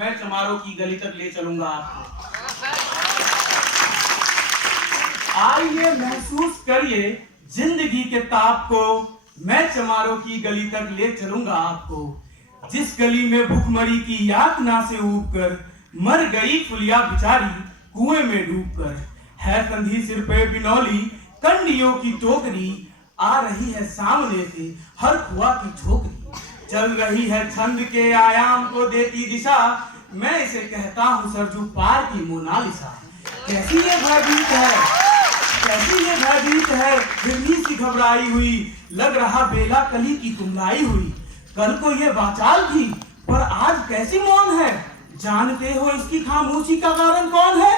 मैं चमारों की गली तक ले चलूंगा आपको। आइए महसूस करिए जिंदगी के ताप को, मैं चमारों की गली तक ले चलूंगा आपको। जिस गली में भूखमरी की यातना से ऊबकर मर गई फुलिया बिचारी कुएं में डूबकर, है संधी सिर पे बिनौली कंडियों की टोकरी, आ रही है सामने से हर खुआ की छोकरी, चल रही है छंद के आयाम को देती दिशा, मैं इसे कहता हूँ सरजू पार की मोनालिसा। कैसी ये भयभीत है, कैसी ये भयभीत है, हिरनी सी घबराई हुई, लग रहा बेला कली की कुमलाई हुई। कल को ये वाचाल थी पर आज कैसी मौन है, जानते हो इसकी खामोशी का कारण कौन है?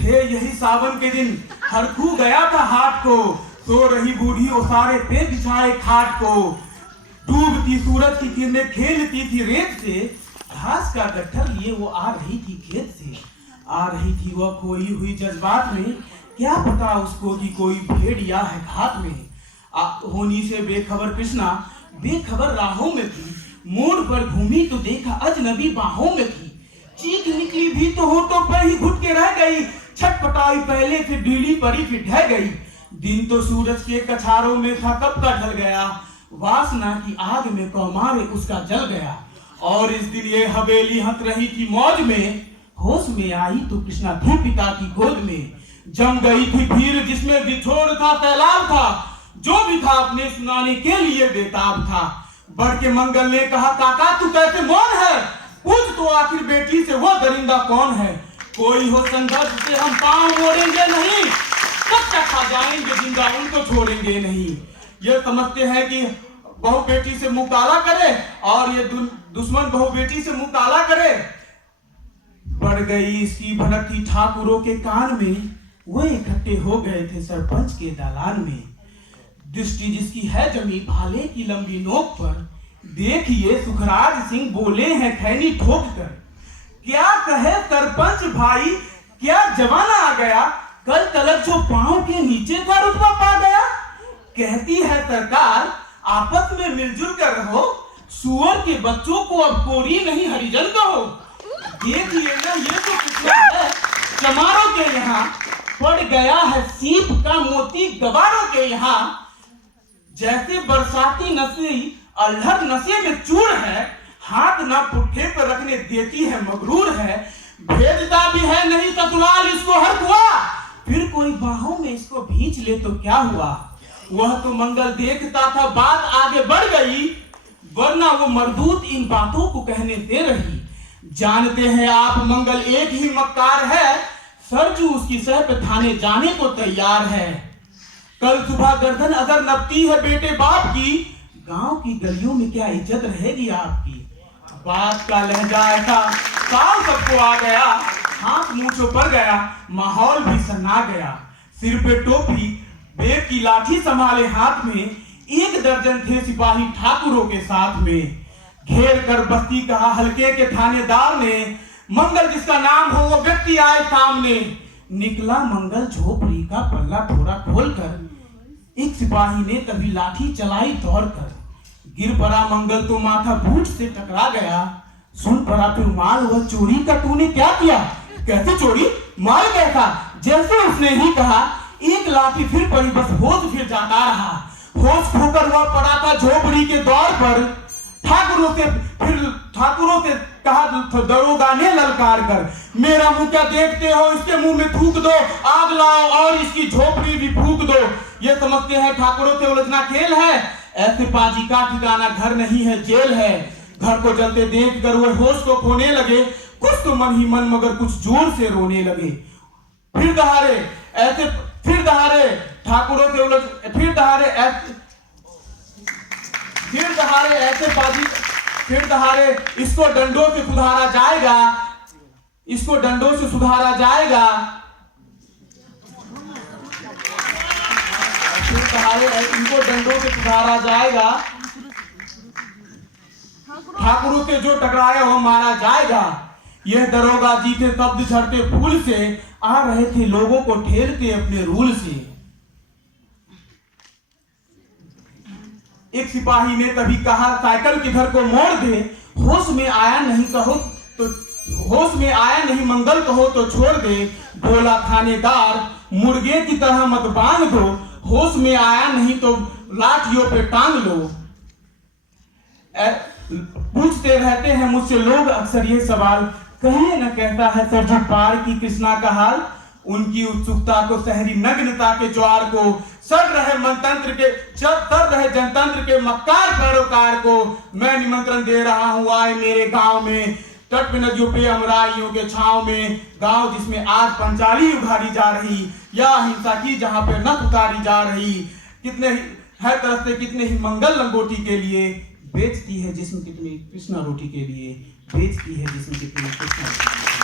थे यही सावन के दिन हर खू गया था हाट को, सो रही बूढ़ी ओसारे पे बिछाए खाट को, डूबती सूरज की किरणें खेलती थी रेत से, घास का गट्ठर लिए वो आ रही थी खेत से। आ रही थी वह खोई हुई जज्बात में, क्या पता उसको कि कोई भेड़िया है घात में। होनी से बेखबर कृष्णा बेखबर राहों में थी, मोड़ पर घूमी तो देखा अजनबी बाहों में थी, चीख निकली भी तो होठों पर ही घुट के रह गई, छटपटाई पहले फिर ढीली पड़ी फिर ढह गई। दिन तो सूरज के कछारों में था कब का ढल गया, वासना की आग में कौमारे उसका जल गया। और इस दिन ये हवेली हंस रही थी मौज में, होश में आई तो कृष्णा थी पिता की गोद में। जम गई थी भीड़ जिसमें विछोड़ था सैलाब था, जो भी था अपने सुनाने के लिए बेताब था। बढ़ के मंगल ने कहा काका तू कैसे मौन है, पूछ तो आखिर बेटी से वो दरिंदा कौन है। कोई हो संदर्भ से हम पांव मोड़ेंगे नहीं, कब तक खा जाएंगे जिंदा उनको छोड़ेंगे नहीं। ये समझते हैं कि बहू बेटी से मुंह काला करे और ये दुश्मन बहू बेटी से मुंह काला करे। बढ़ गई इसकी भनकती ठाकुरों के कान में, वो इकट्ठे हो गए थे सरपंच के दालान में। दृष्टि जिसकी है जमी भाले की लंबी नोक पर, देखिए सुखराज सिंह बोले हैं खैनी ठोक कर। क्या कहे सरपंच भाई क्या जमाना आ गया, कल तलक जो पांव के नीचे का रुतबा पा गया। कहती है सरकार आपस में मिलजुल कर रहो, सुअर के बच्चों को अब कोरी नहीं हरिजन कहो। देखिए ना ये तो कितना है चमारों के यहाँ, पड़ गया है सीप का मोती गवारों के यहाँ। जैसे बरसाती नसी अल्हड़ नशे में चूर है, हाथ ना पुट्ठे पर रखने देती है मगरूर है। भेजता भी है नहीं ससुराल इसको हर हुआ, फिर कोई बाहों में इसको भींच ले तो क्या हुआ। वह तो मंगल देखता था बात आगे बढ़ गई, वरना वो मरदूत इन बातों को कहने दे रही। जानते हैं आप मंगल एक ही मक्कार है, सरजू उसकी सह पे थाने जाने को तैयार है। कल सुबह गर्दन अगर नपती है बेटे बाप की, गांव की गलियों में क्या इज्जत रहेगी आपकी। बात का लहजा ऐसा साल सबको आ गया, हाथ मूंछों पर गया, माहौल भी सन्ना गया। सिर पे टोपी बेग की लाठी संभाले हाथ में, एक दर्जन थे सिपाही ठाकुरों के साथ में। घेर कर बस्ती कहा हल्के के थानेदार ने, मंगल जिसका नाम हो वो व्यक्ति आए सामने। निकला मंगल झोपड़ी का पल्ला थोड़ा खोलकर, एक सिपाही ने तभी लाठी चलाई दौड़कर। गिर पड़ा मंगल तो माथा बूट से टकरा गया, सुन पड़ा फिर माल वह चोरी का तूने क्या किया। कैसे चोरी माल कैसा, जैसे उसने ही कहा एक लाठी फिर पड़ी, बस होश फिर जाता रहा। होश खोकर वह पड़ा था झोपड़ी के दौर पर, ठाकुरों से कहा दरोगा ने ललकार कर, मेरा मुंह क्या देखते हो, इसके मुंह में थूक दो, आग लाओ और इसकी झोपड़ी भी फूक दो। ये समझते हैं ठाकुरों से उलझना खेल है, ऐसे पाजी का ठिकाना घर नहीं है जेल है। घर को जलते देख कर वो होश को खोने लगे, कुछ तो मन ही मन मगर कुछ जोर से रोने लगे। फिर दहाड़े ठाकुरों से उलझ, फिर दहाड़े इसको डंडों से सुधारा जाएगा, इसको डंडों से सुधारा जाएगा। फिर दहाड़े इनको डंडों से सुधारा जाएगा, ठाकुरों से जो टकराया वो मारा जाएगा। यह दरोगा जी थे शब्द झड़ते फूल से, आ रहे थे लोगों को ठेलते अपने रूल से। एक सिपाही ने तभी कहा साइकिल किधर को मोड़ दे, होश में आया नहीं कहो तो होश में आया नहीं मंगल कहो तो छोड़ दे, बोला थानेदार मुर्गे की तरह मत बांध दो, होश में आया नहीं तो लाठियों पे टांग लो। पूछते रहते हैं मुझसे लोग अक्सर ये सवाल, कहे न कहता है सरजू पार की कृष्णा का हाल। उनकी उत्सुकता को, शहरी नग्नता के ज्वार को, सड़ रहे मनतंत्र के सड़ रहे जनतंत्र के मक्कार पैरोकार को मैं निमंत्रण दे रहा हूं, आए मेरे गांव में, तट पे नदियों पे अमराइयों के छांव में, गांव जिसमें आज पंचाली उघाड़ी जा रही, या अहिंसा की जहां पे नख उतारी जा रही। कितने ही है तरसते कितने ही मंगल लंगोटी के लिए, बेचती है जिस्म कितनी कृष्णा रोटी के लिए, बेचती है जिस्म कितनी कृष्णा रोटी।